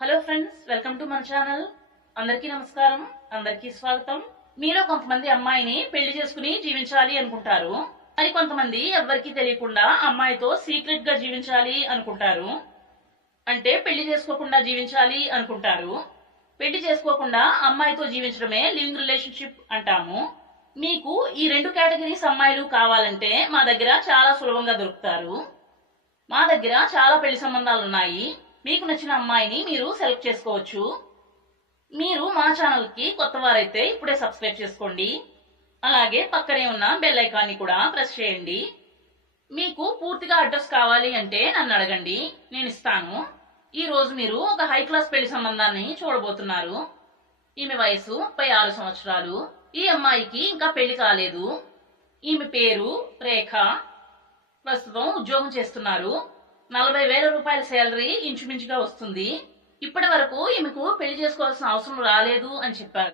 Hello friends, welcome to మన channel. అందరికీ నమస్కారం, అందరికీ స్వాగతం. మీలో కొంతమంది అమ్మాయిని పెళ్లి చేసుకుని జీవించాలి అనుకుంటారు. మరి కొంతమంది ఎవ్వరికీ తెలియకుండా అమ్మాయితో సీక్రెట్ గా జీవించాలి అనుకుంటారు. అంటే పెళ్లి చేసుకోకుండా జీవించాలి అనుకుంటారు. పెళ్లి చేసుకోకుండా అమ్మాయితో జీవించడమే లివింగ్ రిలేషన్షిప్ అంటాము. మీకు ఈ రెండు కేటగిరీస్ అమ్మాయిలు కావాలంటే మా దగ్గర చాలా సులభంగా దొరుకుతారు. మా దగ్గర చాలా పెళ్లి సంబంధాలు ఉన్నాయి. మీకు నచ్చిన అమ్మాయిని మీరు సెలెక్ట్ చేసుకోవచ్చు. మీరు మా ఛానల్ కి కొత్త వారైతే ఇప్పుడే సబ్స్క్రైబ్ చేసుకోండి. అలాగే పక్కనే ఉన్న బెల్ ఐకాన్ ని కూడా ప్రెస్ చేయండి. మీకు పూర్తిగా అడ్రస్ కావాలి అంటే నన్ను అడగండి, నేను ఇస్తాను. ఈ రోజు మీరు ఒక హై క్లాస్ పెళ్లి సంబంధాన్ని చూడబోతున్నారు. ఈమె వయసు 36 సంవత్సరాలు. ఈ అమ్మాయికి ఇంకా పెళ్లి కాలేదు. ఈమె పేరు రేఖ. ప్రస్తుతం ఉద్యోగం చేస్తున్నారు. 40,000 రూపాయల శాలరీ ఇంచుమించుగా వస్తుంది. ఇప్పటి వరకు ఈమెకు పెళ్లి చేసుకోవాల్సిన అవసరం రాలేదు అని చెప్పారు.